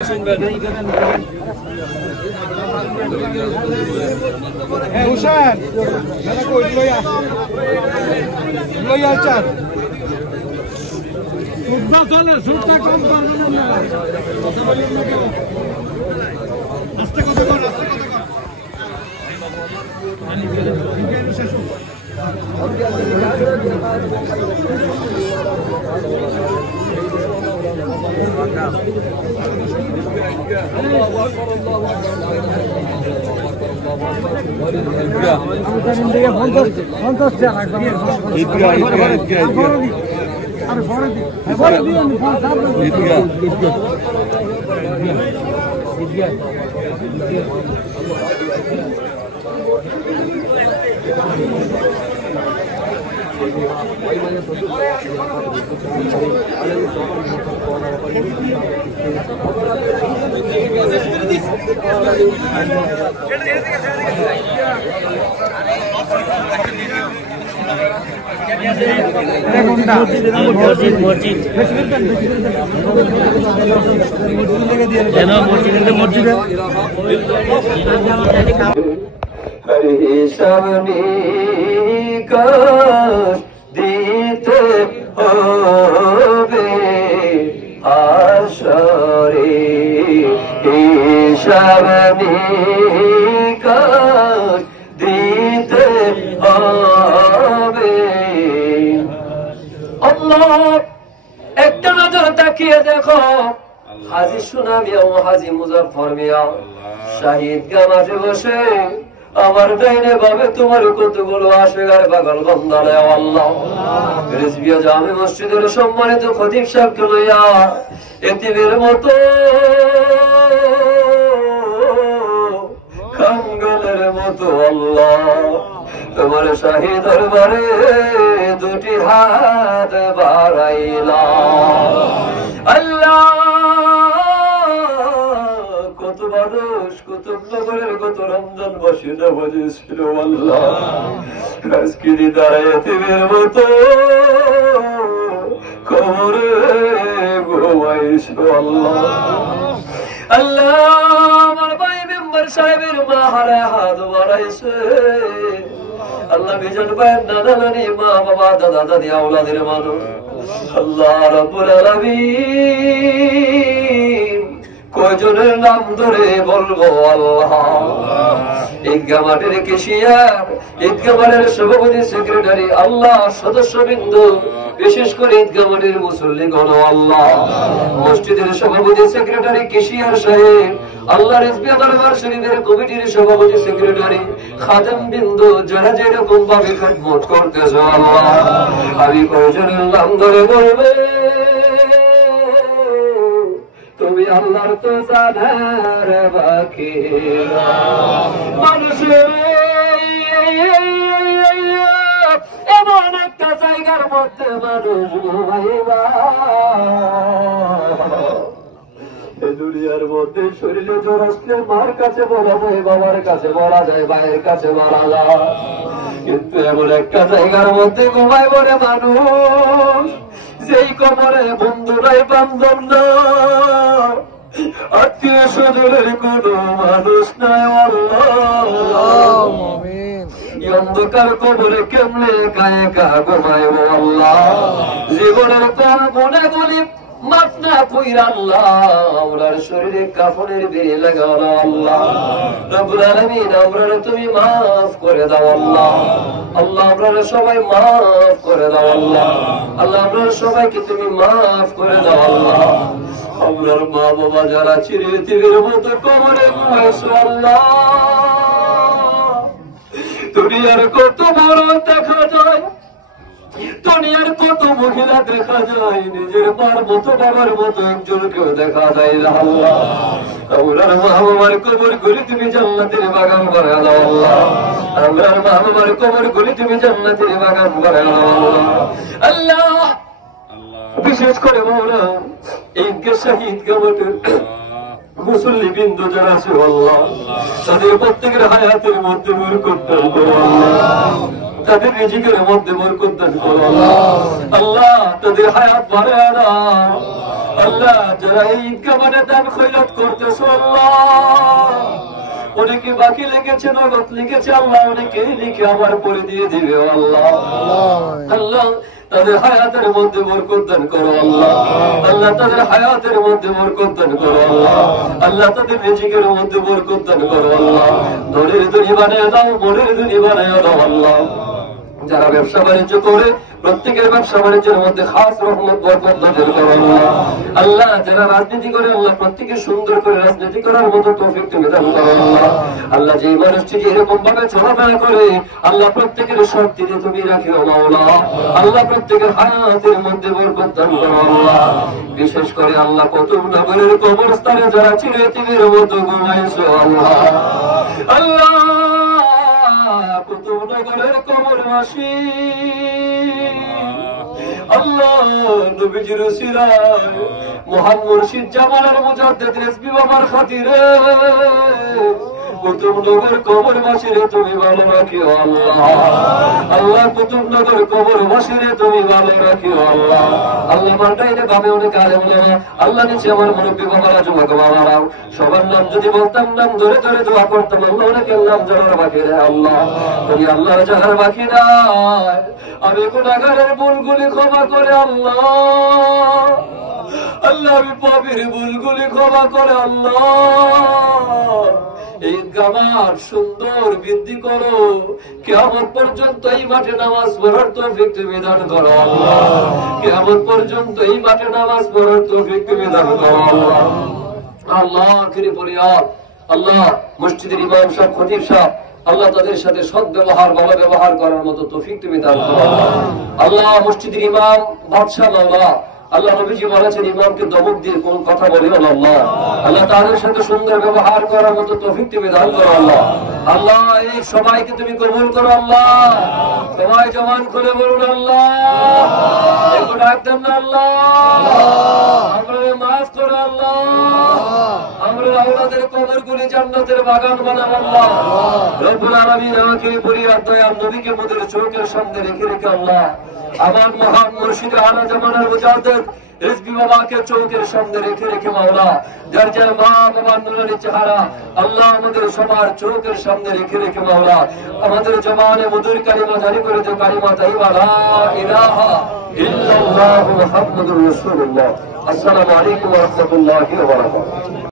হুসেন লইয়া চার চলে সুরটা কম করবেন না আস্তে কথা কর আস্তে কথা কর শেষ দিতে হবে আসরে হিসাব নিকাশ দিতে হবে। আল্লাহ একটা নজর তাকিয়ে দেখো, হাজী সুনামিয়া ও হাজী মুজাফফর মিয়া শাহিদ গামাতে বসে আমার ডাইনে ভাবে তোমার কতগুলো আশেগার পাগল বন্দালে আল্লাহ রিজভিয়া জামে মসজিদের সম্মানিত খতিব সাহেবকে লইয়া এতিমের মতো খাঙ্গালের মতো আল্লাহ তোমার শাহী দরবারে দুটি হাত বাড়াইলাম। আল্লাহ কত মানুষ কত নগরের কত রমজান বসে নামাজে ছিল আল্লাহ আজকে দাঁড়ায় এতিমের মতো কবরে ঘুমাইছো আল্লাহ। আল্লাহ আমার ভাই মেম্বার সাহেবের মা হারায় হাত বাড়াইছে আল্লাহ, বিজন ভাইয়ের দাদা নানি মা বাবা দাদা দাদি আওলাদের মানুষ আল্লাহ রাব্বুল আলামিন কয়জনের নাম ধরে বলবো আল্লাহ। ঈদগাহ মাঠের কেশিয়ার, ঈদগাহ মাঠের সভাপতি সেক্রেটারি আল্লাহ, সদস্যবৃন্দ বিশেষ করে ঈদগাহ মাঠের মুসল্লিগণ আল্লাহ, মসজিদের সভাপতি সেক্রেটারি কেশিয়ার সাহেব আল্লাহ, রিজভিয়া দরবার শরীফের কমিটির সভাপতি সেক্রেটারি খাদেম বিন্দু যারা যেরকম ভাবে খেদমত করতেছে আল্লাহ, আমি কয়জনের নাম ধরে বলবে তুমি আল্লাহর তো জানার বাকি মানুষের এমন একটা জায়গার মধ্যে মানুষ ঘুমাইবা দুনিয়ার মধ্যে শরীরে জ্বর আসলে মার কাছে বলা যায়, বাবার কাছে বলা যায়, ভাইয়ের কাছে বলা যায়, কিন্তু এমন একটা জায়গার মধ্যে ঘুমায় বলে মানুষ যেই কবরে বন্ধু নাই, বান্ধব না, আত্মীয় স্বজনের কোন মানুষ নাই আল্লাহ। অন্ধকার কবরে কেমনে গায়ে গা ঘুমাইব আল্লাহ, জীবনের কোন মনে বলি মাফ না কইরা আল্লাহ ওনার শরীরে কাফনের বেড়ে লাগানো আল্লাহ রব্বুল আলামিন আমরা তুমি মাফ করে দাও আল্লাহ। আল্লাহ আমরা সবাই মাফ করে দাও আল্লাহ। আল্লাহ আমরা সবাইকে তুমি মাফ করে দাও আল্লাহ। আমরার মা বাবা যারা চিরদিনের মতো কবরে ঘুমাইছো আল্লাহ, দুনিয়ার কত বড় দেখা যায়, দুনিয়ার কত মহিলা দেখা যায়, নিজের মার মতো বাবার মতো একজনকেও দেখা যায় না আল্লাহ। আমরার মা বাবার কবর গুলি তুমি জান্নাতের বাগান করে দাও আল্লাহ। আমরার মা বাবার কবর গুলি তুমি জান্নাতের বাগান করে দাও আল্লাহ। বিশেষ করে মৌলা ঈদগাহ শহীদ গামাটের মুসল্লি বিন্দু যারা আছে আল্লাহ, তাদের প্রত্যেকের হায়াতের মধ্যে বরকত দান করো আল্লাহ, তাদের রিজিকের মধ্যে বরকত দান করো আল্লাহ। আল্লাহ তাদের হায়াত বাড়ায় দাও আল্লাহ যারা এই ঈদগাহে দান খয়রাত করতেছ আল্লাহ, অনেকে বাকি লিখেছে, নগদ লিখেছে আল্লাহ, অনেকেই লিখে আমার পরে দিয়ে দিবে আল্লাহ। আল্লাহ তাদের হায়াতের মধ্যে বরকত দান করো আল্লাহ। আল্লাহ তাদের হায়াতের মধ্যে বরকত দান করো আল্লাহ। আল্লাহ তাদের রিজিকের মধ্যে বরকত দান করো আল্লাহ। ধনের ধনী বানিয়ে দাও, মনের ধনী বানিয়ে দাও আল্লাহ। যারা ব্যবসা বাণিজ্য করে প্রত্যেকের ব্যবসা বাণিজ্যের মধ্যে খাস রহমত বরকত নাযিল করো আল্লাহ। আল্লাহ যারা রাজনীতি করে আল্লাহ প্রত্যেকে সুন্দর করে রাজনীতি করার মতো তৌফিক তুমি দান করো আল্লাহ। আল্লাহ যে মানুষটি এরকম ভাবে চলাফেরা করে আল্লাহ প্রত্যেকের শক্তিতে তুমি রাখিও মাওলা। আল্লাহ প্রত্যেকের হায়াতের মধ্যে বরকত দান করো আল্লাহ। বিশেষ করে আল্লাহ কুতুব নগরের কবরস্থানে যারা চিরদিনের মতো ঘুমাইছো আল্লাহ, আল্লাহ কুতুব নগরের কবরবাসী আল্লাহ নবীজির উসিলায় মহান মুর্শিদ জামালের মুজাদ্দিদ রেজভী বাবার খাতিরে কুতুব নগর কবরবাসীরে তুমি ভালো রাখিও আল্লাহ। আল্লাহ কুতুব নগর কবরবাসীরে তুমি ভালো রাখিও আল্লাহ। আল্লাহ মানটাইলে ভাবে অনেক আলেম ওলামা, আল্লাহ নিচে আমার মুরব্বী বাবারা, যুবক বাবারাও সবার নাম যদি বলতাম নাম ধরে ধরে দোয়া করতাম আল্লাহ, অনেকের নাম জানার বাকি নেই আল্লাহ। তুমি আল্লাহর জানার বাকি নাই। আমি গুনাহগারের ভুলগুলি ক্ষমা করে আল্লাহ। আল্লাহ আমি পাপীর ভুলগুলি ক্ষমা করে আল্লাহ। এই গামার সুন্দর বৃদ্ধি করো, কিয়ামত পর্যন্ত এই মাঠে নামাজ পড়ার তৌফিক তুমি দান করো আল্লাহ। কিয়ামত পর্যন্ত এই মাঠে নামাজ পড়ার তৌফিক তুমি দান করো আল্লাহ। আল্লাহ আখিরি পরিয়াদ আল্লাহ মসজিদের ইমাম সাহেব, খতিব সাহেব আল্লাহ তাদের সাথে সৎ ব্যবহার, ভালো ব্যবহার করার মতো তৌফিক তুমি দান করো আল্লাহ। মসজিদের ইমাম বাদশাহ মাওলা আল্লাহ নবীজি বলেছেন ইমামকে দমক দিয়ে কোন কথা বলিও না আল্লাহ। আল্লাহ তাদের সাথে সুন্দর ব্যবহার করার মতো তৌফিক তুমি দান করো আল্লাহ। আল্লাহ এই সবাইকে তুমি কবুল করো আল্লাহ। সবাই জমান করে বলুন আল্লাহ, একটু ডাক দেন না আল্লাহ। আমরা মাফ করো আল্লাহ। আমরা আওলাদের কবরগুলি জান্নাতের বাগান বানাও আল্লাহ। রব্বুল আলামিন আমাকে পরিবার দয়াল নবীকে মোদের চোখের সামনে রেখে রেখে আল্লাহ আমার মহান মুর্শিদ আলা জামানার মুজাদ্দিদ রিজভী বাবাকে চোখের সামনে রেখে রেখে মাওলা যার যার মা বাবার নুরানি চেহারা আল্লাহ আমাদের সবার চোখের সামনে রেখে রেখে মাওলা আমাদের জবানে মধুর কালিমা জারি করে যে কালিমা তাইবা লা ইলাহা ইল্লাল্লাহু মুহাম্মাদুর রাসূলুল্লাহ। আসসালামু আলাইকুম ওয়া রাহমাতুল্লাহি ওয়া বারাকাতুহু।